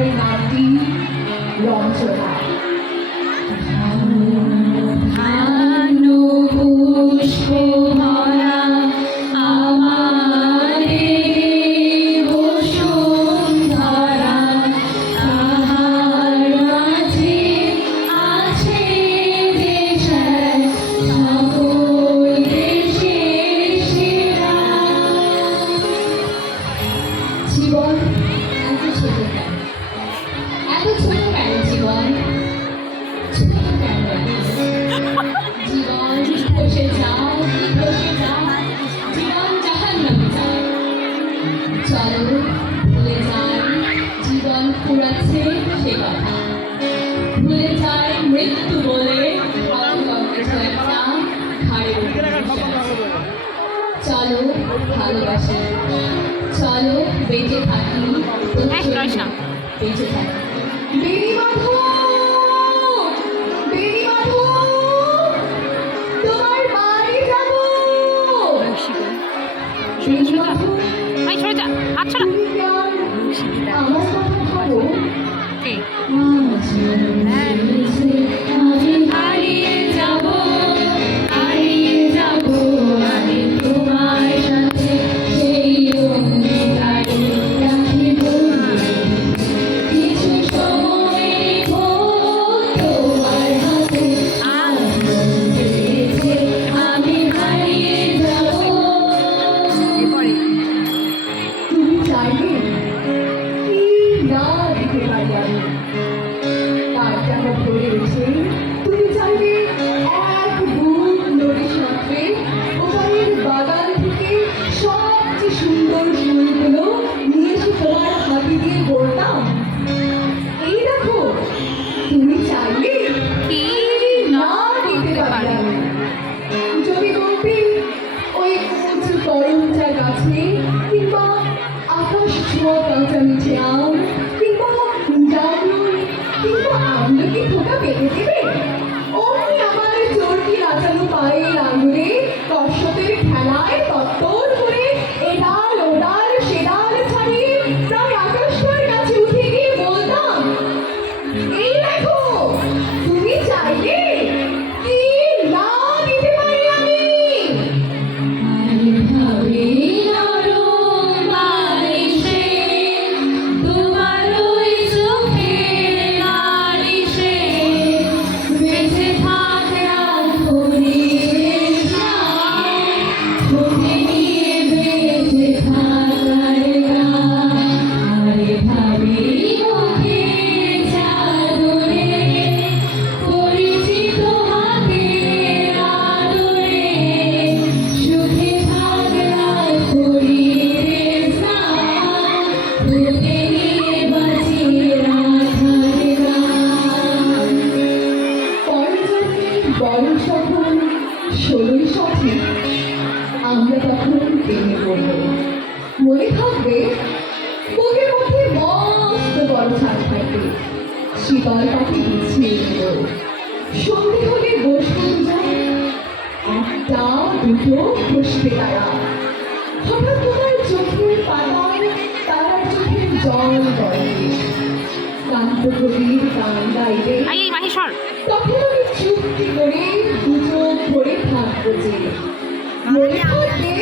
会拿第一荣誉来。এত ছোট কেন জীবন ছোট কেন জীবন বসে যাও বসে যাও জীবন জাহান নামে যায় চলো ভুলে যাই জীবন পুরাচ্ছে সে কথা ভুলে যাই মৃত্যু বলে। চলো ভালোবাসি চলো বেঁচে থাকি। বেঁচে থাকি বেণী মাধব সুন্দর ফুলগুলো নিয়ে এসে তোমার হাতে দিয়ে বলতাম এই দেখো, তুমি চাইলে না দিতে পারি যদি ওই উঁচু করমচা গাছে কিংবা আকাশ ছোঁয়া কাঁচা মিঠে আম, কিংবা জামরুল, কিংবা আমলকি ফোটা পেতে দেবে ষোলোই সঠিক আমরা তখন প্রেমে পড়ব মনে থাকবে বড় ছাদ থাকবে শীতল তাকে দুজন একটা দুটো বসবে তারা হঠাৎ তোমার চোখের পাতায় তারার চোখের জল গড়ে কান্ত কবির গান গাইবে তখন আমি চুপটি করে দুজন ধরে থাকব যে মনে থাকবে